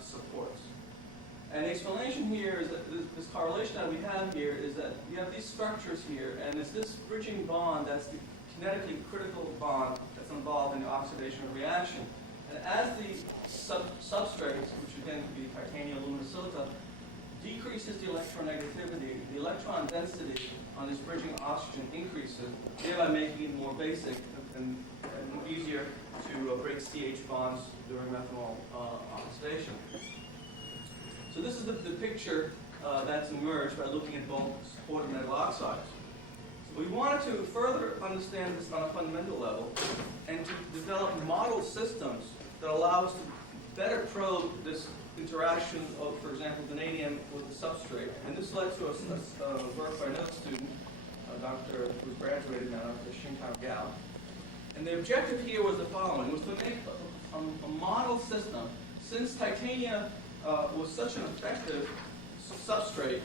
supports. And the explanation here is that this correlation that we have here is that you have these structures here, and it's this bridging bond that's the kinetically critical bond that's involved in the oxidation reaction. And as the substrates, which again could be titanium, aluminum, silica, decreases the electronegativity, the electron density on this bridging oxygen increases, thereby making it more basic and easier to break CH bonds during methanol oxidation. So this is the picture that's emerged by looking at both supported metal oxides. So we wanted to further understand this on a fundamental level and to develop model systems that allow us to better probe this interaction of, for example, vanadium with the substrate. And this led to a work by another student, a doctor who's graduated now, Dr. Xingtao Gao. And the objective here was the following, was to make a model system. Since titanium was such an effective substrate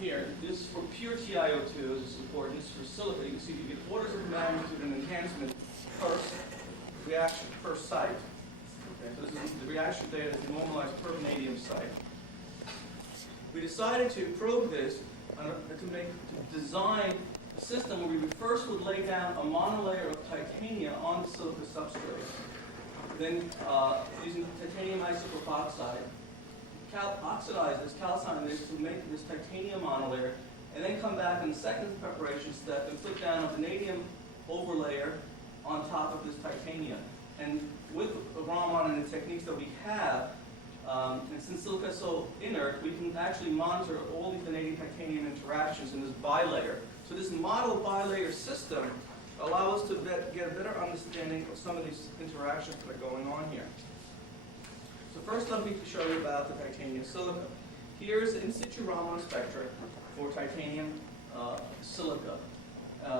here, this for pure TiO2 is important. This for silica, you can see you get orders of magnitude and enhancement per reaction, per site. Okay, so this is the reaction data is normalized per vanadium site. We decided to probe this to design a system where we first would lay down a monolayer of titanium on the silica substrate. Then, using titanium isopropoxide, oxidize this, calcine this to make this titanium monolayer, and then come back in the second preparation step and put down a vanadium overlayer on top of this titanium. And with Raman and the techniques that we have, and since silica is so inert, we can actually monitor all these vanadium-titanium interactions in this bilayer. So this model bilayer system allows us to get a better understanding of some of these interactions that are going on here. So first let me show you about the titanium silica. Here's the in situ Raman spectra for titanium silica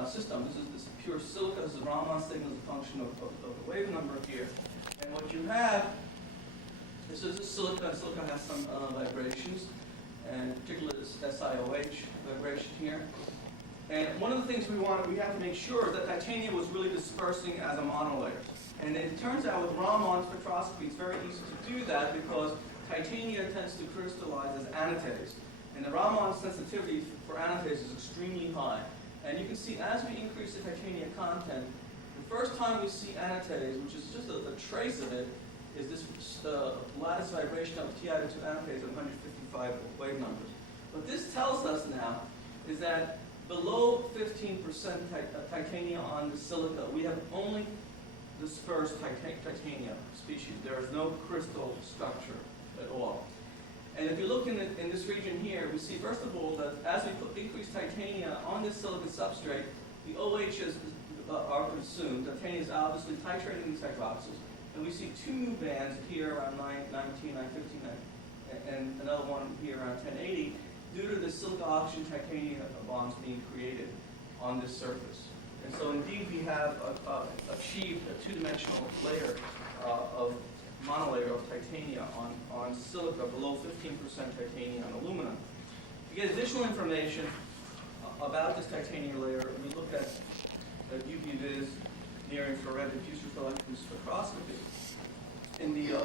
system. This is pure silica. This is Raman signal as a function of the wave number here. And what you have, this is a silica. Silica has some vibrations, and particularly this SiOH vibration here. And one of the things we have to make sure that titanium was really dispersing as a monolayer. And it turns out with Raman spectroscopy, it's very easy to do that because titanium tends to crystallize as anatase. And the Raman sensitivity for anatase is extremely high. And you can see as we increase the titanium content, the first time we see anatase, which is just a trace of it, is this lattice vibration of TiO2 anatase of 155 wave numbers. What this tells us now is that below 15% titanium on the silica, we have only dispersed titanium species. There is no crystal structure at all. And if you look in this region here, we see first of all that as we increase titanium on this silica substrate, the OHs are consumed. Titanium is obviously titrating these hydroxyls. And we see two new bands here around 919, 915, and another one here around 1080, due to the silica-oxygen titanium bonds being created on this surface. And so indeed we have achieved a two-dimensional layer of monolayer of titanium on silica below 15% titanium and aluminum. To get additional information about this titanium layer, we look at UV-Vis near-infrared diffuse reflective spectroscopy. In the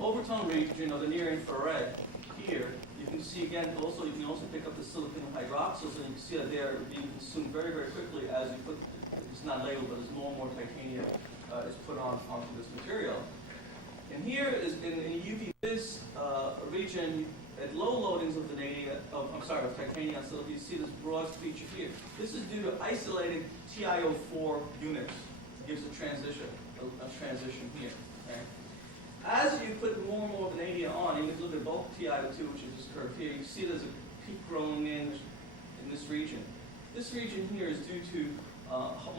overtone region of the near-infrared here, you can see again, you can also pick up the silicon hydroxyls, and you can see that they are being consumed very, very quickly as you put, it's not labeled, but as more and more titanium is put onto this material. And here is in the UV-Vis region, at low loadings of titanium on silica, you see this broad feature here. This is due to isolated TiO4 units. It gives a transition here. Okay? As you put more and more vanadium on, you can look at bulk TiO2, which is this curve here, you see there's a peak growing in this region. This region here is due to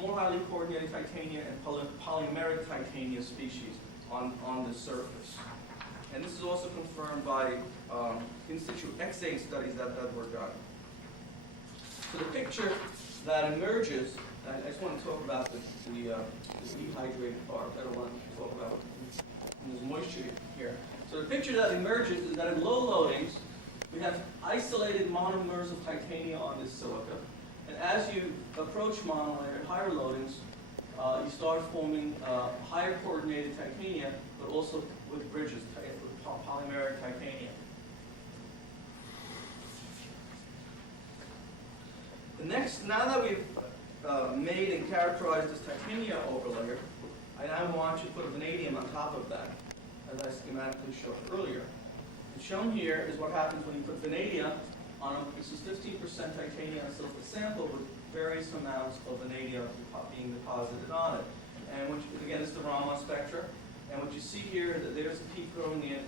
more highly coordinated titanium and polymeric titanium species on the surface. And this is also confirmed by in situ X-ray studies that were done. So the picture that emerges, I just want to talk about the dehydrated part. I don't want to talk about there's moisture here. So the picture that emerges is that at low loadings, we have isolated monomers of titanium on this silica. And as you approach monolayer at higher loadings, you start forming higher coordinated titanium, but also with bridges, with polymeric titanium. The next, now that we've made and characterized this titanium overlayer, I now want to put a vanadium on top of that, as I schematically showed earlier. And shown here is what happens when you put vanadium on this is 15% titanium silica sample with various amounts of vanadium being deposited on it. And again, this is the Raman spectra. And what you see here is that there's a peak growing in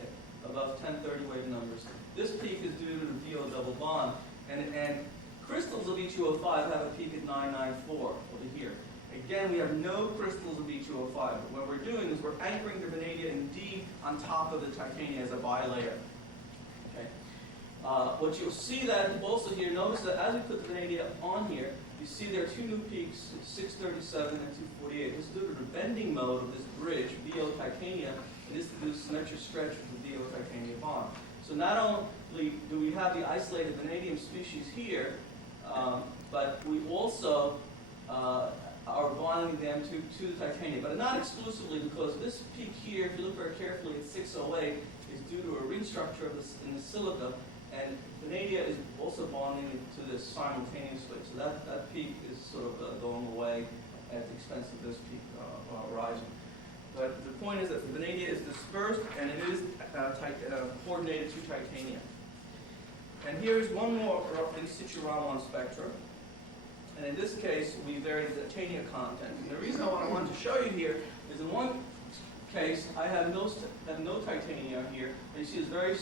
above 1030 wave numbers. This peak is due to the VO double bond. And crystals of E205 have a peak at 994 over here. Again, we have no crystals of E205. But what we're doing is we're anchoring the vanadium indeed on top of the titanium as a bilayer. Okay. What you'll see that also here, notice that as we put the vanadium on here, you see there are two new peaks, 637 and 248. This is due to the bending mode of this bridge, VO titanium, and this is the symmetric stretch of the VO titanium bond. So not only do we have the isolated vanadium species here, but we also are bonding them to the titanium, but not exclusively, because this peak here, if you look very carefully at 608, is due to a ring structure of this, in the silica, and vanadium is also bonding to this simultaneously. So that peak is sort of going away at the expense of this peak rising. But the point is that the vanadium is dispersed, and it is coordinated to titanium. And here's one more in situ Raman spectra. And in this case, we vary the titanium content. And the reason I wanted to show you here is in one case, I have no titanium here. And you see this very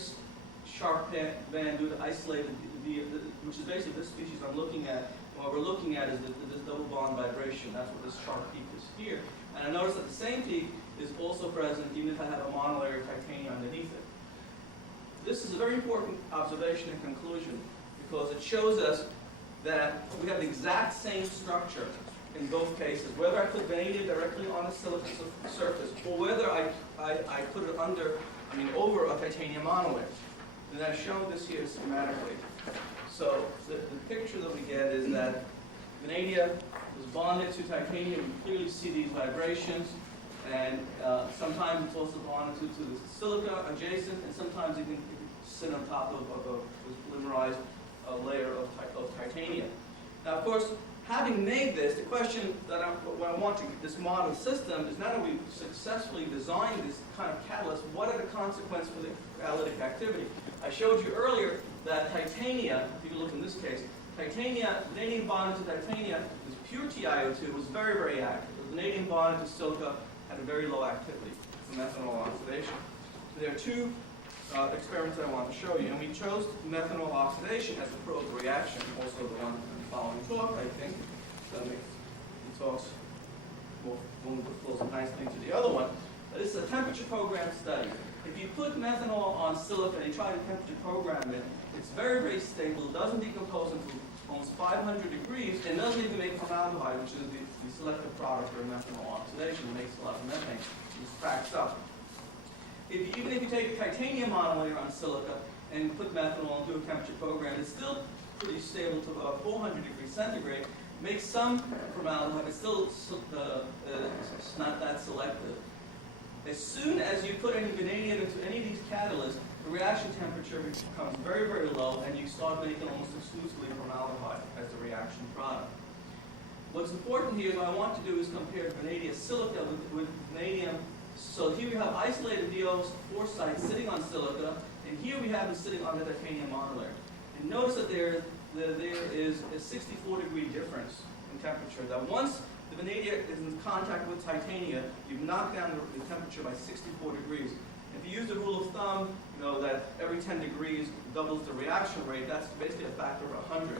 sharp band due to isolated, which is basically this species I'm looking at. What we're looking at is this double bond vibration. That's what this sharp peak is here. And I notice that the same peak is also present even if I have a monolayer titanium underneath it. This is a very important observation and conclusion because it shows us that we have the exact same structure in both cases, whether I put vanadium directly on the silica surface or whether I put it over a titanium monolayer. And I've shown this here schematically. So the picture that we get is that vanadium is bonded to titanium. You clearly see these vibrations. And sometimes it's also bonded to the silica adjacent, and sometimes it can sit on top of a polymerized layer of titanium. Now, of course, having made this, the question that what I want to this model system is not only successfully design this kind of catalyst, what are the consequences for the catalytic activity? I showed you earlier that titanium, if you look in this case, vanadium bonded to titanium, this pure TiO2 was very, very active. The vanadium bonded to silica had a very low activity for methanol oxidation. So there are two experiments I want to show you, and we chose methanol oxidation as a probe reaction, also the one in the following talk, I think. So the talks will flows nicely into the other one. But this is a temperature program study. If you put methanol on silica and you try to temperature program it, it's very, very stable. It doesn't decompose until almost 500 degrees, and doesn't even make formaldehyde, which is the selective product for methanol oxidation. It makes a lot of methane. It cracks up. Even if you take a titanium monolayer on silica and put methanol and do a temperature program, it's still pretty stable to about 400 degrees centigrade. Makes some formaldehyde, but still it's not that selective. As soon as you put any vanadium into any of these catalysts, the reaction temperature becomes very, very low, and you start making almost exclusively formaldehyde as the reaction product. What's important here, what I want to do is compare vanadium silica with vanadium. So here we have isolated VO4 sites sitting on silica, and here we have them sitting on the titanium monolayer. And notice that there is a 64-degree difference in temperature. That once the vanadium is in contact with titanium, you've knocked down the temperature by 64 degrees. If you use the rule of thumb, you know that every 10 degrees doubles the reaction rate. That's basically a factor of 100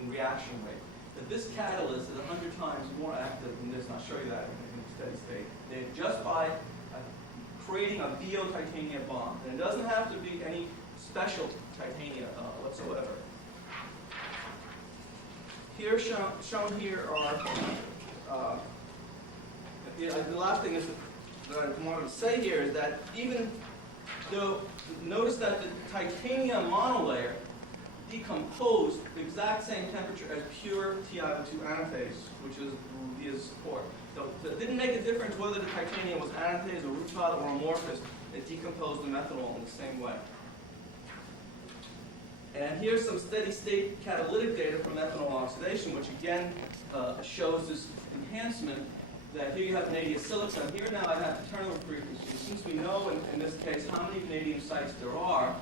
in reaction rate. But this catalyst is 100 times more active than this, and I'll show you that in steady state. Just by creating a VO titanium bond. And it doesn't have to be any special titanium whatsoever. Here shown here are, the last thing is that I wanted to say here is that even though, notice that the titanium monolayer decompose the exact same temperature as pure TiO2 anatase, which is Rubia's support. So it didn't make a difference whether the titanium was anatase or rutile or amorphous. It decomposed the methanol in the same way. And here's some steady-state catalytic data from methanol oxidation, which again shows this enhancement. That here you have vanadium silica, and here now I have the turnover frequency. Since we know in this case how many vanadium sites there are,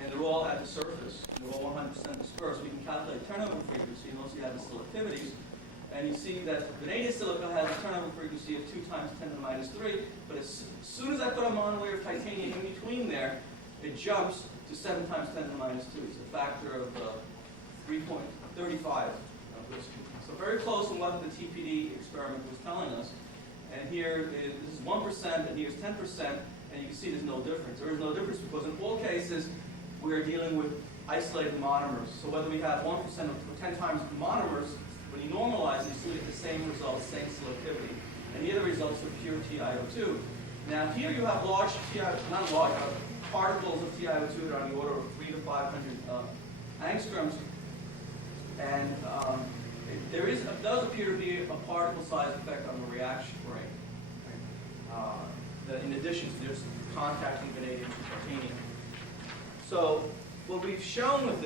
and they're all at the surface, and they're all 100% dispersed, we can calculate turnover frequency, and also you have the selectivities. And you see that vanadium silica has a turnover frequency of 2 times 10 to the minus 3, but as soon as I put a monolayer of titanium in between there, it jumps to 7 times 10 to the minus 2. It's a factor of 3.35. So very close to what the TPD experiment was telling us. And here, this is 1%, and here's 10%, and you can see there's no difference. There is no difference because in all cases, we're dealing with isolated monomers. So whether we have 1% or 10 times the monomers, when you normalize it, you still get the same results, same selectivity. And here the results are pure TiO2. Now here you have large particles of TiO2 that are on the order of 300 to 500 angstroms. And there does appear to be a particle size effect on the reaction rate. In addition to just contacting vanadium to titanium. So what we've shown with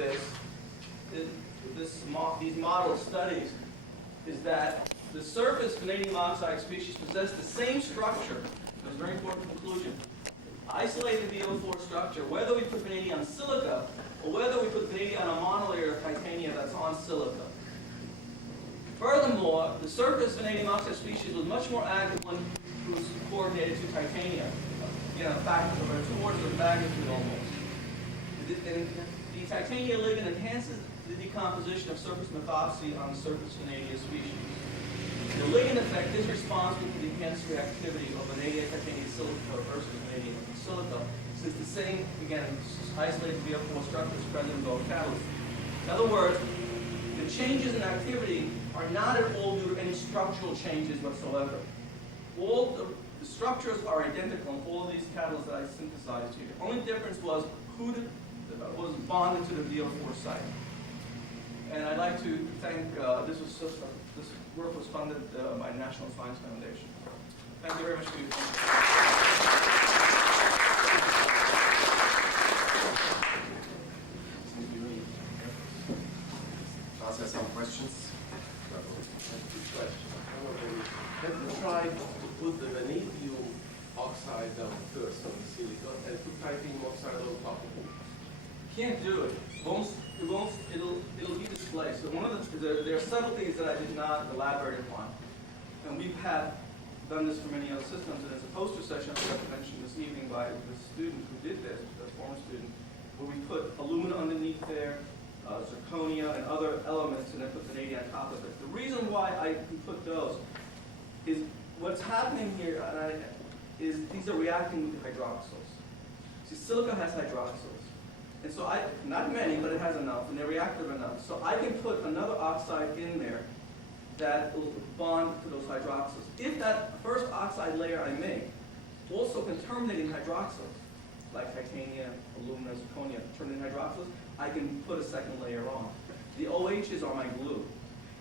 these model studies is that the surface vanadium oxide species possess the same structure. That's a very important conclusion. Isolated VO4 structure, whether we put vanadium on silica or whether we put vanadium on a monolayer of titanium that's on silica. Furthermore, the surface vanadium oxide species was much more active when it was coordinated to titanium. A factor of 2 orders of magnitude almost. And the titanium ligand enhances the decomposition of surface methoxy on the surface vanadium species. The ligand effect is responsible for the enhanced reactivity of vanadium titanium silica versus vanadium silica, since the same, again, isolated VO4 structure is present in both catalysts. In other words, the changes in activity are not at all due to any structural changes whatsoever. All the structures are identical in all of these catalysts that I synthesized here. The only difference was who was bonded to the VO4 site. And I'd like to thank, this work was funded by National Science Foundation. Thank you very much for your attention. Answer some questions. Have you tried to put the vanadium oxide down first on the silicon and put titanium oxide on top of it? Can't do it. It'll be displaced. So there are subtleties that I did not elaborate upon. And we've done this for many other systems, and there's a poster session I forgot to mention this evening by the student who did this, the former student, where we put alumina underneath there, zirconia and other elements, and then put vanadium on top of it. The reason why I put those is what's happening here is these are reacting with hydroxyls. See, silica has hydroxyls. And so not many, but it has enough, and they're reactive enough. So I can put another oxide in there that will bond to those hydroxyls. If that first oxide layer I make also can terminate in hydroxyls, like titanium, alumina, zirconia, terminate in hydroxyls, I can put a second layer on. The OHs are my glue.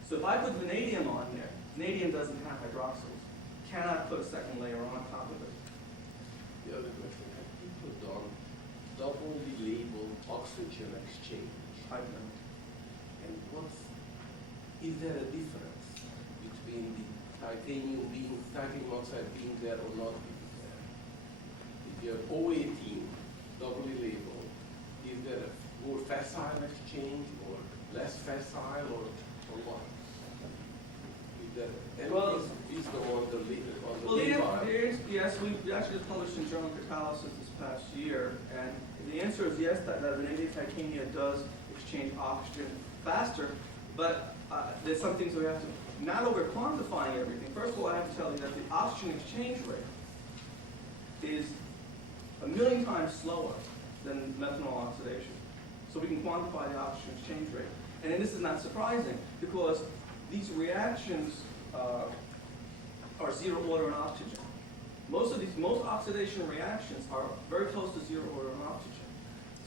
So if I put vanadium on there, vanadium doesn't have hydroxyls. Cannot put a second layer on top of it. The other question, have people done doubly labeled oxygen exchange? I've done. And is there a difference between the titanium oxide being there or not being there? If you have O18 doubly labeled, is there a more facile exchange or less facile or what? Is there any wisdom on the label? Yes, we actually just published in Journal Catalysis this past year, and the answer is yes, that vanadium titanium does exchange oxygen faster, but there's some things we have to, now that we're quantifying everything, first of all I have to tell you that the oxygen exchange rate is 1,000,000 times slower than methanol oxidation. So we can quantify the oxygen exchange rate. And then this is not surprising because these reactions are zero order in oxygen. Most oxidation reactions are very close to zero order in oxygen.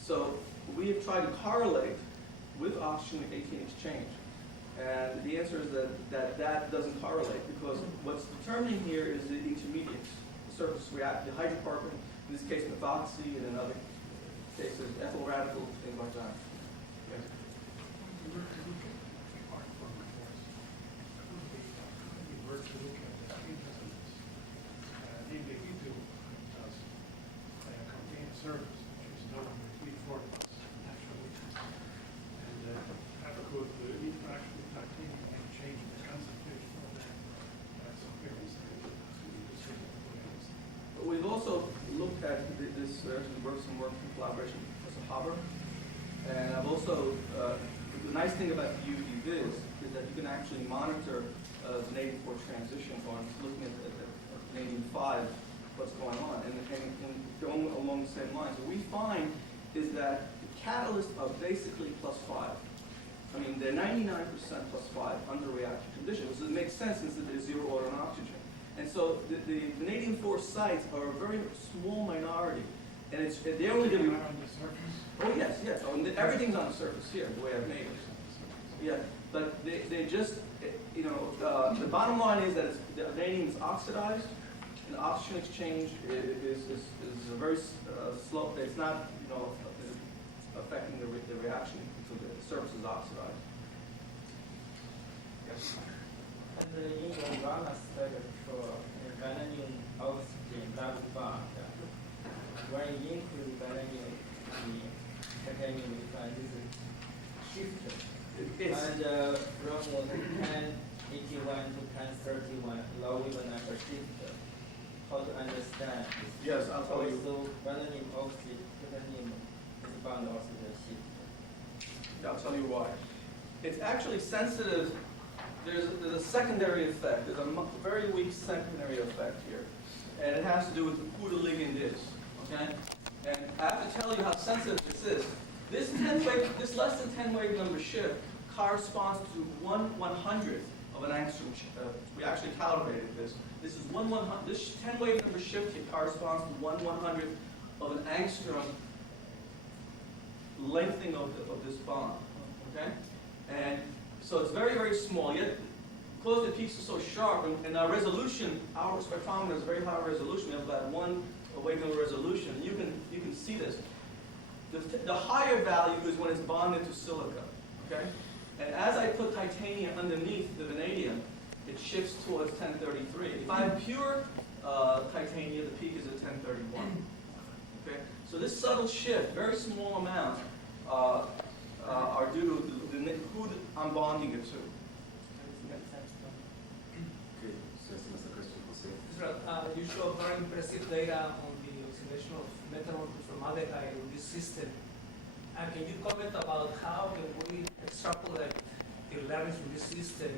So we have tried to correlate with oxygen 18 exchange. And the answer is that doesn't correlate, because what's determining here is the intermediates, the surface react, the hydrocarbon, in this case methoxy, and in other cases ethyl radicals, things like that. Yes. Surface, which is known as heat formulas, naturally. And because the interaction with titanium can change the concentration of that. That's very significant. But we've also looked at this, some work in collaboration with Professor Haber. And I've also, the nice thing about the UV-Vis is that you can actually monitor vanadium-4 transition on looking at vanadium-5, what's going on, and going along the same lines. What we find is that the catalysts are basically +5. I mean, they're 99% +5 under reactive conditions, so it makes sense since there's zero order on oxygen. And so the vanadium-4 sites are a very small minority, and they're only going to be on the surface. Oh yes, yes. Oh, and everything's on the surface here, the way I've made it. Yeah, but they just, you know, the bottom line is that the vanadium is oxidized, and oxygen exchange is a very slow. It's not, you know, affecting the reaction until the surface is oxidized. Yes. And in the run aspect for vanadium oxygen double bond, when you include vanadium, the titanium we find this is shifted. And from 1081 to 1031, low even number shifted. How to understand this? Yes, I'll tell you. So vanadium oxide, titanium is bound oxygen shifted. I'll tell you why. It's actually sensitive. There's a secondary effect. There's a very weak secondary effect here, and it has to do with who the ligand is. Okay, and I have to tell you how sensitive this is. This less than 10 wave number shift corresponds to 1/100th of an angstrom. We actually calibrated this. This is 1/100. This 10 wave number shift here corresponds to 1/100th of an angstrom lengthening of this bond. Okay, and so it's very, very small. Yet, because the peaks are so sharp, and our resolution, our spectrometer is very high resolution. We have about 1 wavelength resolution. You can see this. The higher value is when it's bonded to silica. Okay, and as I put titanium underneath the vanadium, it shifts towards 1033. If I have pure titanium, the peak is at 1031. Okay, so this subtle shift, very small amount, are due to who I'm bonding it to. Okay, so that's another question, Jose. You show very impressive data on the oxidation of methanol to formaldehyde in this system. And can you comment about how can we extrapolate the learnings from this system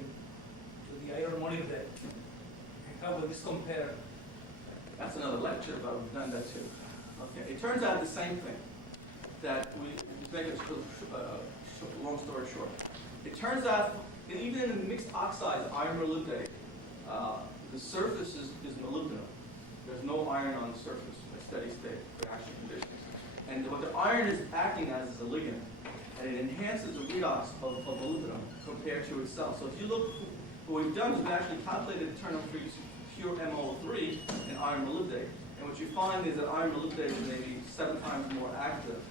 to the iron molybdenum? And how will this compare? That's another lecture, but we've done that too. Okay, it turns out the same thing. That we make it long story short. It turns out, even in the mixed oxides, iron molybdate, the surface is molybdenum. There's no iron on the surface in a steady state reaction conditions. And what the iron is acting as is a ligand, and it enhances the redox of molybdenum compared to itself. So if you look, what we've done is we've actually calculated the internal pure MO3 and iron molybdate. And what you find is that iron molybdate is maybe 7 times more active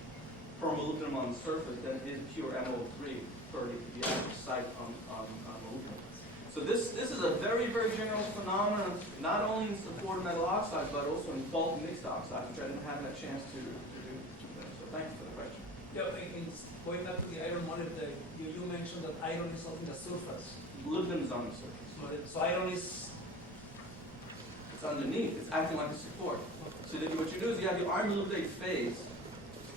per molybdenum on the surface than is pure MO3 for the active site on molybdenum. So this is a very, very general phenomenon, not only in support of metal oxides, but also in bulk mixed oxides, which I didn't have that chance to do. So thank you for the question. Yeah, in going back to the iron molybdenum, you mentioned that iron is not in the surface. Molybdenum is on the surface. So iron is It's underneath. It's acting like a support. So that what you do is you have the iron molybdate phase,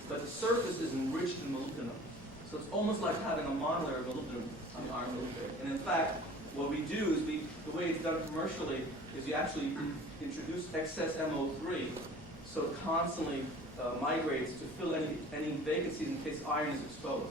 but the surface is enriched in molybdenum. So it's almost like having a monolayer of molybdenum on the iron molybdate. And in fact, what we do is the way it's done commercially is you actually introduce excess MO3, so it constantly migrates to fill any vacancies in case iron is exposed.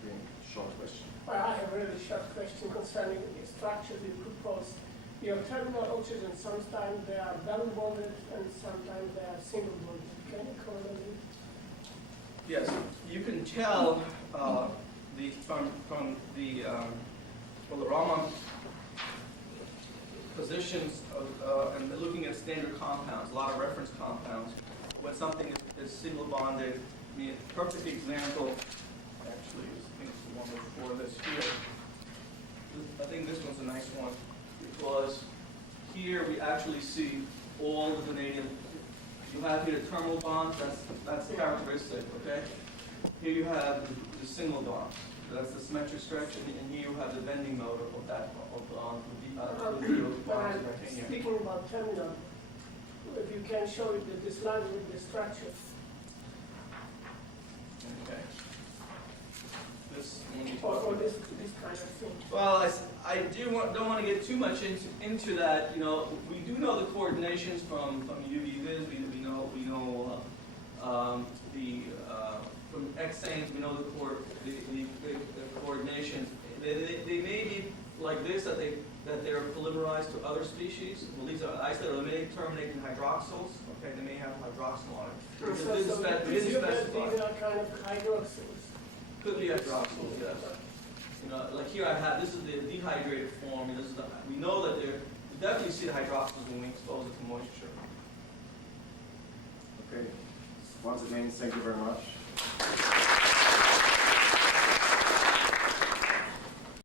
Okay, short question. Well, I have a really short question concerning the structures you proposed. Your terminal oxygen, sometimes they are double bonded and sometimes they are single bonded. Can you comment on it? Yes, you can tell from the Raman positions of, and looking at standard compounds, a lot of reference compounds, when something is single bonded. I mean, a perfect example, actually, I think it's the one before this here. I think this one's a nice one, because here we actually see all the vanadium. You have here the terminal bonds, that's characteristic, okay? Here you have the single bonds, that's the symmetric stretch, and here you have the bending mode of that, of the bonds of titanium. Speaking about terminal, if you can show it, this line with the structure. Okay. This one. Or this kind of thing. Well, I don't want to get too much into that. You know, we do know the coordinations from UV Viz. We know from X-Sanes. We know the coordinations. They may be like this, that they're polymerized to other species. Well, these are isolated, or they may terminate in hydroxyls. Okay, they may have hydroxyl on it. It isn't specified. These are kind of hydroxyls. Could be hydroxyls, yes. You know, like here I have, this is the dehydrated form, and this is we know that we definitely see the hydroxyls when we expose it to moisture. Okay. Once again, thank you very much.